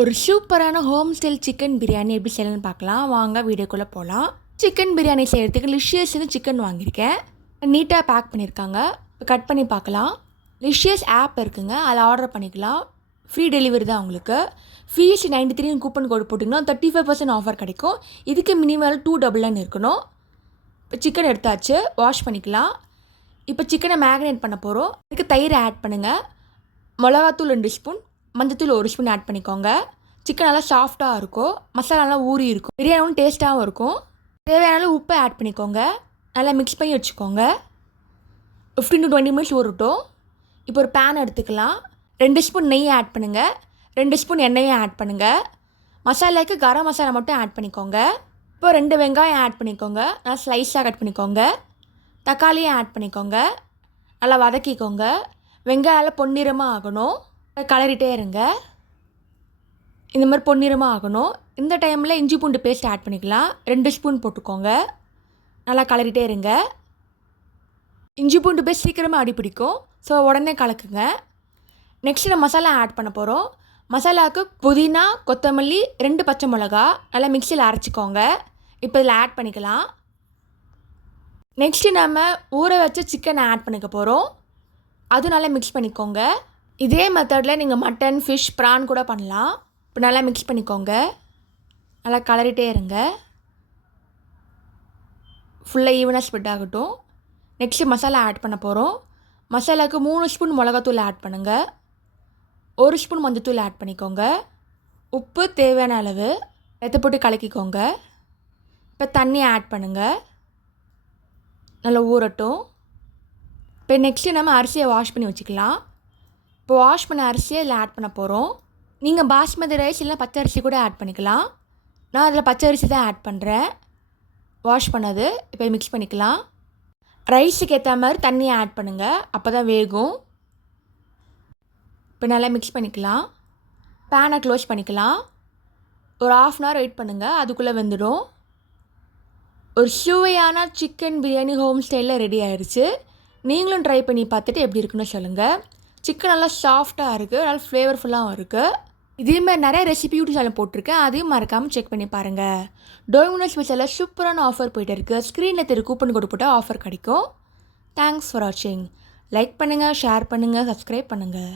ஒரு சூப்பரான home style chicken biryani எப்படி செய்யணும்னு பார்க்கலாம். வாங்க வீடியோக்குள்ளே போகலாம். சிக்கன் பிரியாணி செய்கிறதுக்கு லிஷியஸ்னு சிக்கன் வாங்கியிருக்கேன். நீட்டாக பேக் பண்ணியிருக்காங்க. கட் பண்ணி பார்க்கலாம். லிஷியஸ் ஆப் இருக்குங்க, அதில் ஆர்டர் பண்ணிக்கலாம். ஃப்ரீ டெலிவரி தான் உங்களுக்கு. ஃபீஸ் 93 கூப்பன் கோடு போட்டிங்கன்னா 35% ஆஃபர் கிடைக்கும். இதுக்கு மினிமம் 299 இருக்கணும். இப்போ சிக்கன் எடுத்தாச்சு, வாஷ் பண்ணிக்கலாம். இப்போ சிக்கனை மேக்னேட் பண்ண போகிறோம். இதுக்கு தயிர் ஆட் பண்ணுங்கள். மிளகாத்தூள் 2 ஸ்பூன், மஞ்சத்தூள் 1 ஸ்பூன் ஆட் பண்ணிக்கோங்க. சிக்கன் நல்லா சாஃப்டாக இருக்கும், மசாலா நல்லா ஊறி இருக்கும், பிரியாணியும் டேஸ்ட்டாகவும் இருக்கும். தேவையான உப்பை ஆட் பண்ணிக்கோங்க. நல்லா மிக்ஸ் பண்ணி வச்சுக்கோங்க. 15 to 20 மினிட்ஸ் ஊறட்டும். இப்போ ஒரு பேன் எடுத்துக்கலாம். 2 ஸ்பூன் நெய் ஆட் பண்ணுங்கள். 2 ஸ்பூன் எண்ணெயும் ஆட் பண்ணுங்கள். மசாலாவுக்கு கரம் மசாலா மட்டும் ஆட் பண்ணிக்கோங்க. இப்போ 2 வெங்காயம் ஆட் பண்ணிக்கோங்க. நல்லா ஸ்லைஸாக கட் பண்ணிக்கோங்க. தக்காளியும் ஆட் பண்ணிக்கோங்க. நல்லா வதக்கிக்கோங்க. வெங்காயம் நல்லா பொன்னிறமாக ஆகணும். கலரிட்டே இருங்க. இந்த மாதிரி பொன்னிறமாக ஆகணும். இந்த டைமில் இஞ்சி பூண்டு பேஸ்ட் ஆட் பண்ணிக்கலாம். 2 ஸ்பூன் போட்டுக்கோங்க. நல்லா கலரிட்டே இருங்க. இஞ்சி பூண்டு பேஸ்ட் சீக்கிரமாக அடி பிடிக்கும், ஸோ உடனே கலக்குங்க. நெக்ஸ்ட் நம்ம மசாலா ஆட் பண்ண போகிறோம். மசாலாவுக்கு புதினா, கொத்தமல்லி, 2 பச்சை மிளகா நல்லா மிக்சியில் அரைச்சிக்கோங்க. இப்போ இதில் ஆட் பண்ணிக்கலாம். நெக்ஸ்ட்டு நம்ம ஊற வச்ச சிக்கனை ஆட் பண்ணிக்க போகிறோம். அதுவும் நல்லா மிக்ஸ் பண்ணிக்கோங்க. இதே மெத்தடில் நீங்கள் மட்டன், ஃபிஷ், ப்ரான் கூட பண்ணலாம். இப்போ நல்லா மிக்ஸ் பண்ணிக்கோங்க. நல்லா கலரிட்டே இருங்க. ஃபுல்லாக ஈவனாக ஸ்ப்ரெட் ஆகட்டும். நெக்ஸ்ட்டு மசாலா ஆட் பண்ண போகிறோம். மசாலாவுக்கு 3 ஸ்பூன் மிளகாத்தூள் ஆட் பண்ணுங்கள். 1 ஸ்பூன் மஞ்சத்தூள் ஆட் பண்ணிக்கோங்க. உப்பு தேவையான அளவு எடுத்து போட்டு கலக்கிக்கோங்க. இப்போ தண்ணி ஆட் பண்ணுங்கள். நல்லா ஊறட்டும். இப்போ நெக்ஸ்ட்டு நம்ம அரிசியை வாஷ் பண்ணி வச்சுக்கலாம். இப்போ வாஷ் பண்ண அரிசியை இதில் ஆட் பண்ண போகிறோம். நீங்கள் பாஸ்மதி ரைஸ் இல்லை பச்சை அரிசி கூட ஆட் பண்ணிக்கலாம். நான் அதில் பச்சை அரிசி தான் ஆட் பண்ணுறேன், வாஷ் பண்ணது. இப்போ மிக்ஸ் பண்ணிக்கலாம். ரைஸுக்கு ஏற்ற மாதிரி தண்ணியை ஆட் பண்ணுங்கள், அப்போ தான் வேகும். இப்போ நல்லா மிக்ஸ் பண்ணிக்கலாம். பேனை க்ளோஸ் பண்ணிக்கலாம். ஒரு 1/2 hour வெயிட் பண்ணுங்கள், அதுக்குள்ளே வெந்துடும். ஒரு சுவையான சிக்கன் பிரியாணி ஹோம் ஸ்டைலில் ரெடி ஆயிடுச்சு. நீங்களும் ட்ரை பண்ணி பார்த்துட்டு எப்படி இருக்குன்னு சொல்லுங்கள். சிக்கன் நல்லா சாஃப்டாக இருக்குது, நல்லா ஃப்ளேவர்ஃபுல்லாகவும் இருக்குது. இதேமாதிரி நிறைய ரெசிபி யூடியூப் சேனல் போட்டிருக்கேன், அதையும் மறக்காமல் செக் பண்ணி பாருங்கள். டொமினோஸ் ஸ்பெஷலில் சூப்பரான ஆஃபர் போய்ட்டு இருக்குது. ஸ்க்ரீனில் தெரு கூப்பன் கோடு போட்டால் ஆஃபர் கிடைக்கும். தேங்க்ஸ் ஃபார் வாட்சிங். லைக் பண்ணுங்கள், ஷேர் பண்ணுங்கள், சப்ஸ்கிரைப் பண்ணுங்கள்.